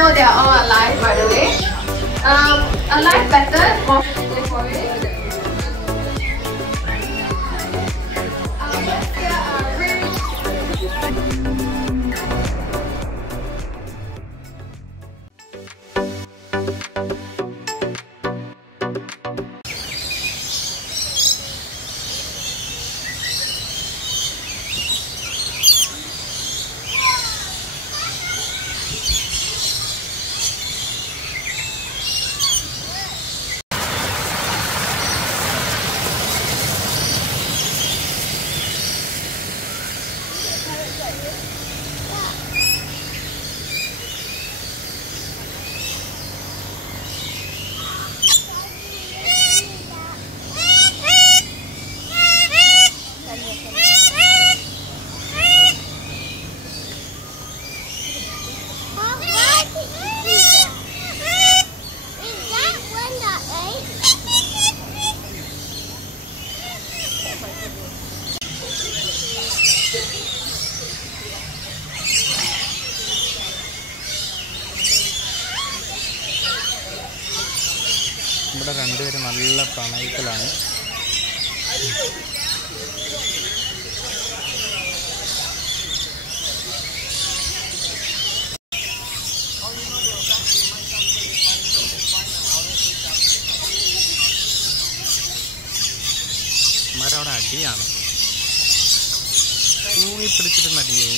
So they are all alive, by the way. Alive better, more go for it. ഇവിടെ രണ്ടുപേരും നല്ല പ്രണയത്തിലാണ്. അവിടെ അടിയാണ്, തൂങ്ങി പിടിച്ചിട്ട് നടിയേ.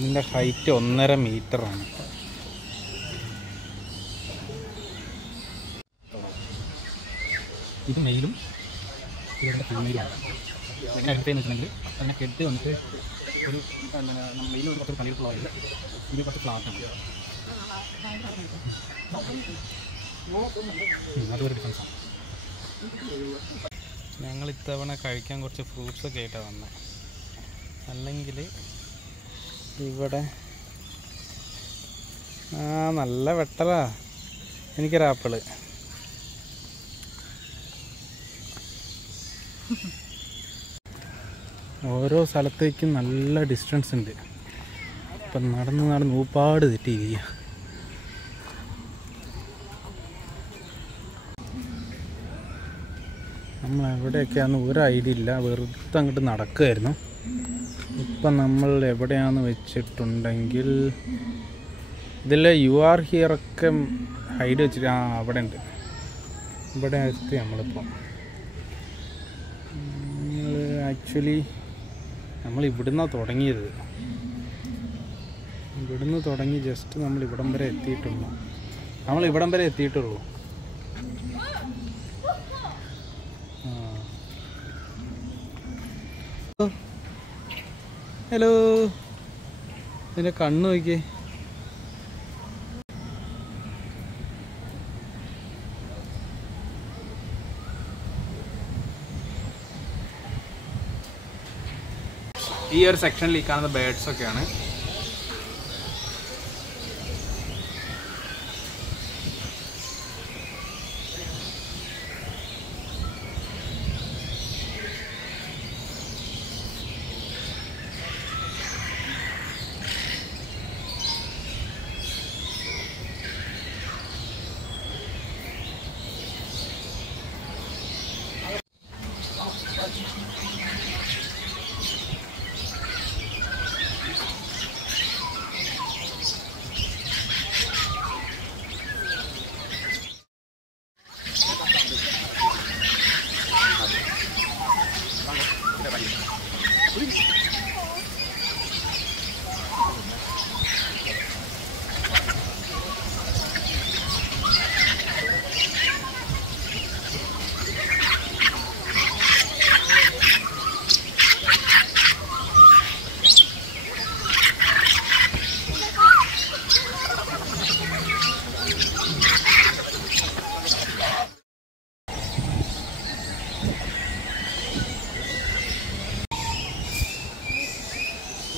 ഇതിൻ്റെ ഹൈറ്റ് 1.5 മീറ്ററാണ്. ഇത് മെയിലും ഇതിൻ്റെ ഫീമെയിലുമാണ്. എന്നെ എടുത്തതെന്ന് വെച്ചിട്ടുണ്ടെങ്കിൽ അതിനെ കെട്ടി വന്നിട്ട് ഒരു മെയിൽ ഒരു കുറച്ച് പണിയിട്ടുള്ളതായത് ഇത് കുറച്ച് ഫ്ലാറ്റാണ്. അതൊരു ഡിഫറൻസാണ്. ഞങ്ങൾ ഇത്തവണ കഴിക്കാൻ കുറച്ച് ഫ്രൂട്ട്സൊക്കെ ആയിട്ടാണ് വന്നത്. അല്ലെങ്കിൽ ഇവിടെ നല്ല വെട്ടലാ. എനിക്കൊരാപ്പിള്. ഓരോ സ്ഥലത്തേക്കും നല്ല ഡിസ്റ്റൻസ് ഉണ്ട്. ഇപ്പം നടന്ന് ഊപ്പാട് തെറ്റിയിരിക്കുക. നമ്മൾ എവിടെയൊക്കെയാണെന്ന് ഒരു ഐഡിയ ഇല്ല. വെറുതെ അങ്ങോട്ട് നടക്കുമായിരുന്നു. ഇപ്പം നമ്മൾ എവിടെയാണെന്ന് വെച്ചിട്ടുണ്ടെങ്കിൽ ഇതിൽ യു ആർ ഹിയറൊക്കെ ഹൈഡ് വെച്ചിട്ട് അവിടെ ഉണ്ട്. ഇവിടെ എത്തി നമ്മളിപ്പം. ആക്ച്വലി നമ്മൾ ഇവിടുന്നാണ് തുടങ്ങിയത്. ഇവിടുന്ന് തുടങ്ങി ജസ്റ്റ് നമ്മൾ ഇവിടം വരെ എത്തിയിട്ടുള്ളൂ. ഹലോ, ഇതിൻ്റെ കണ്ണ് നോക്കിയേ. ഈ ഒരു സെക്ഷനിൽ ഈ കാണുന്ന ബേഡ്സൊക്കെയാണ്.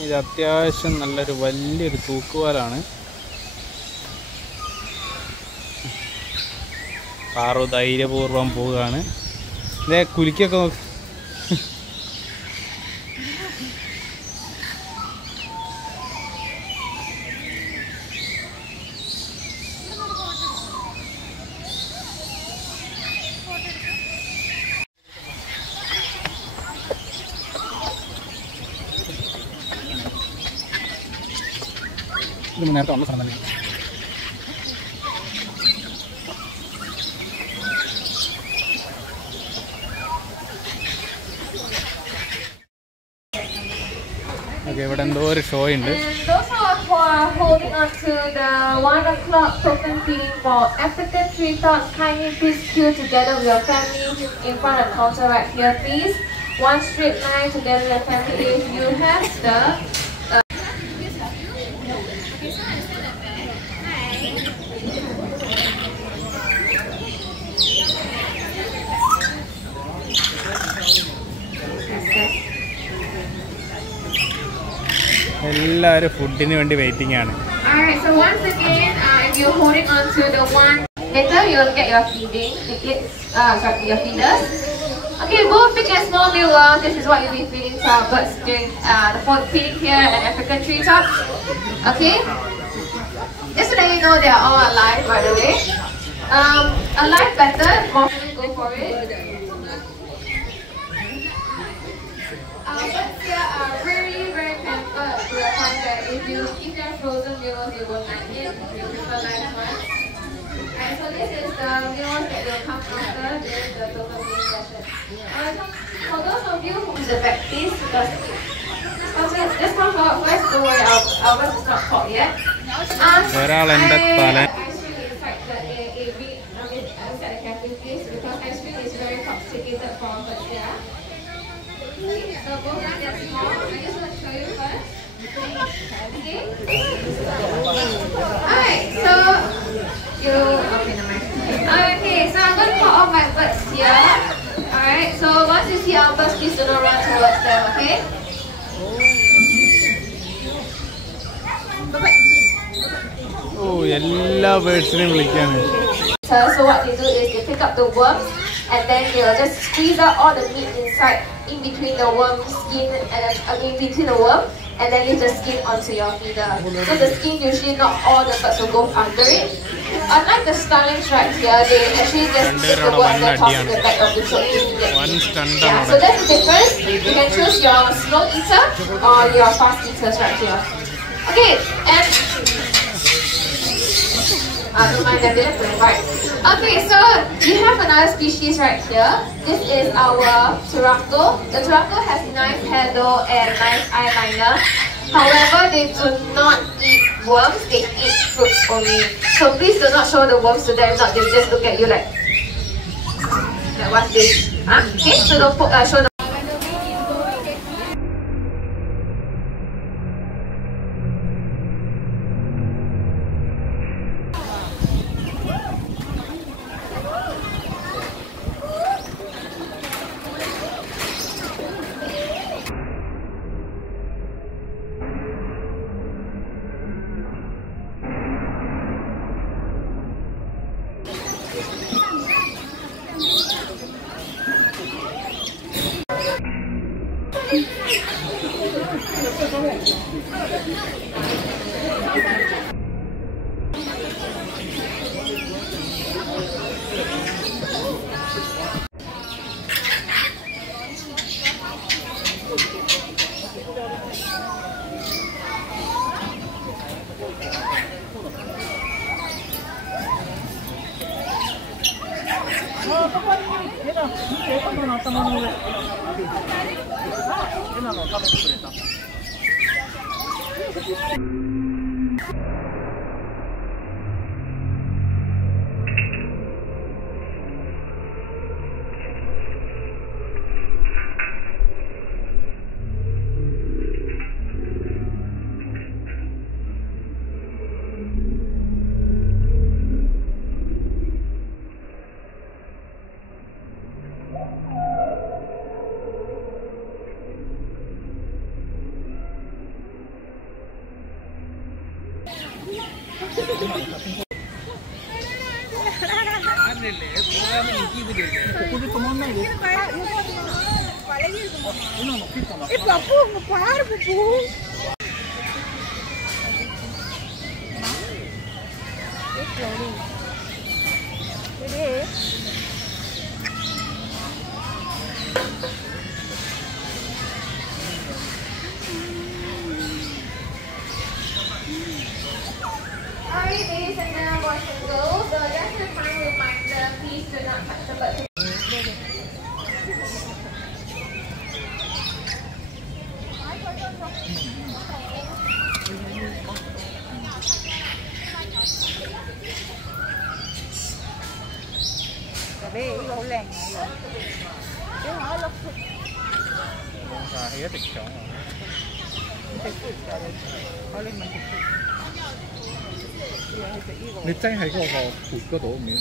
ഇത് അത്യാവശ്യം നല്ലൊരു വലിയൊരു തൂക്കുപാലാണ്. പാറു ധൈര്യപൂർവ്വം പോവുകയാണ്. ഇതേ കുലിക്കൊക്കെ നോക്ക്. നേരത്തെ വന്ന സ്ഥലം തന്നെ. ഇവിടെ എന്തോ ഒരു ഷോ ഉണ്ട്. Holding on to the 1 o'clock token feeding for African treetops. Kindly please queue together with your family in front of the counter right here, please. One straight line together with your family. If you have the എല്ലാവരും ഫുഡിന് വേണ്ടി വെയിറ്റിംഗ് ആണ്. Alright, so once again, if you're holding on to the one, later you'll get your feeding tickets, your feeders. Okay, both big and small viewers, this is what you'll be feeding to our birds during the feeding here at African treetops. Okay, just to let you know, they are all alive, by the way. Alive better, more go for it. Our birds here are very, very pampered to the point that if you give them frozen meals, they will not eat. They prefer live ones. And so this is the meals that will come after during the total meal session. For those of you who the back, please just come forward first. Don't worry, our birds is not caught yet. Ice cream inside the cafe, please, because ice cream is very toxicated for our birds here. So both of them small. I just want to show you first. Okay. Alright, so you okay, never mind. Okay, so I'm going to put all my birds here. Alright, so once you see our birds, please do not run towards them, okay? എല്ലാ ബേർഡ്സിനെയും വിളിക്കാണ്. So what they do is they pick up the worms and then they'll just squeeze out all the meat inside in between the worm skin and in between the worm, and then leave the skin onto your feeder. So the skin usually not all the birds will go under it. Unlike the starlings right here, they actually just take the worm and then toss it in the back of the throat immediately. Yeah, so that's the difference. You can choose your slow eater or your fast eaters right here. Okay, and don't mind that, they right. Okay, so we have another species right here. This is our Jurong. The Jurong has nice handle and nice eyeliner. However, they do not eat worms, they eat fruits only. So please do not show the worms to them, not they just look at you like what's this? Huh? Okay, so don't show the Alright, ladies and gentlemen, boys and girls, just a final reminder, please do not touch the button.你擠喺嗰個盤嗰度面。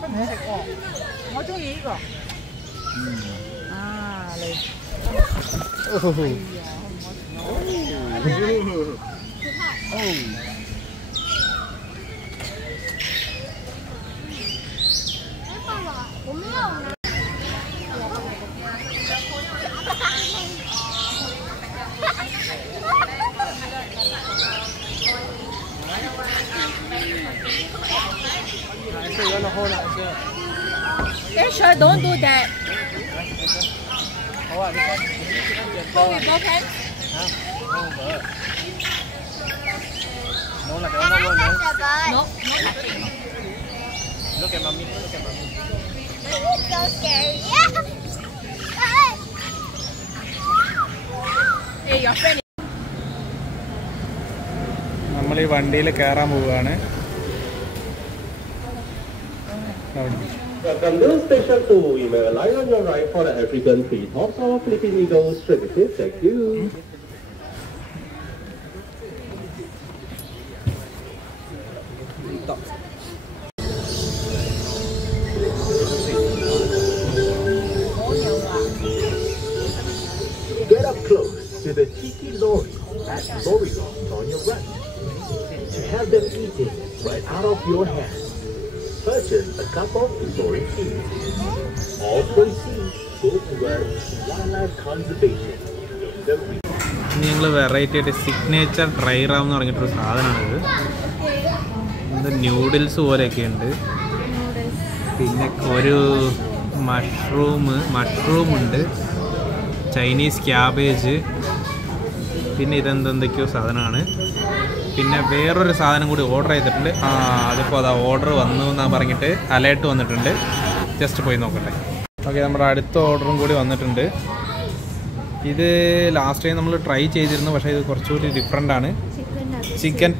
不唔食喎，我中意呢個。啊，你。Sure, don't do that. Không bị bóp hết. No, like No. Look at mommy. Look at mommy. It's so scary. Hey, your friend. നമ്മൾ ഈ വണ്ടിയിൽ കയറാൻ പോവുകയാണ്. From this station 2, you may rely on your right for the African treetops or Philippine Eagles services. Thank you. Get up close to the cheeky lorry at Lorry on your right. To have them eating right out of your hand. Purchase a cup of lorry tea. All proceeds go towards wildlife conservation. ഞങ്ങൾ വെറൈറ്റി ആയിട്ട് signature dry Ram എന്ന് പറഞ്ഞിട്ടൊരു സാധനമാണിത്. ഇത് ന്യൂഡിൽസ് പോലെയൊക്കെ ഉണ്ട്. പിന്നെ ഒരു മഷ്റൂം ഉണ്ട്, ചൈനീസ് ക്യാബേജ്, പിന്നെ ഇതെന്തൊക്കെയോ സാധനമാണ്. പിന്നെ വേറൊരു സാധനം കൂടി ഓർഡർ ചെയ്തിട്ടുണ്ട്. അതിപ്പോൾ അതാ ഓർഡർ വന്നു എന്നാണ് പറഞ്ഞിട്ട് അലേർട്ട് വന്നിട്ടുണ്ട്. ജസ്റ്റ് പോയി നോക്കട്ടെ. ഓക്കെ, നമ്മുടെ അടുത്ത ഓർഡറും കൂടി വന്നിട്ടുണ്ട്. ഇത് ലാസ്റ്റ് ടൈം നമ്മൾ ട്രൈ ചെയ്തിരുന്നു, പക്ഷേ ഇത് കുറച്ചുകൂടി ഡിഫറെൻ്റ് ആണ്. ചിക്കൻ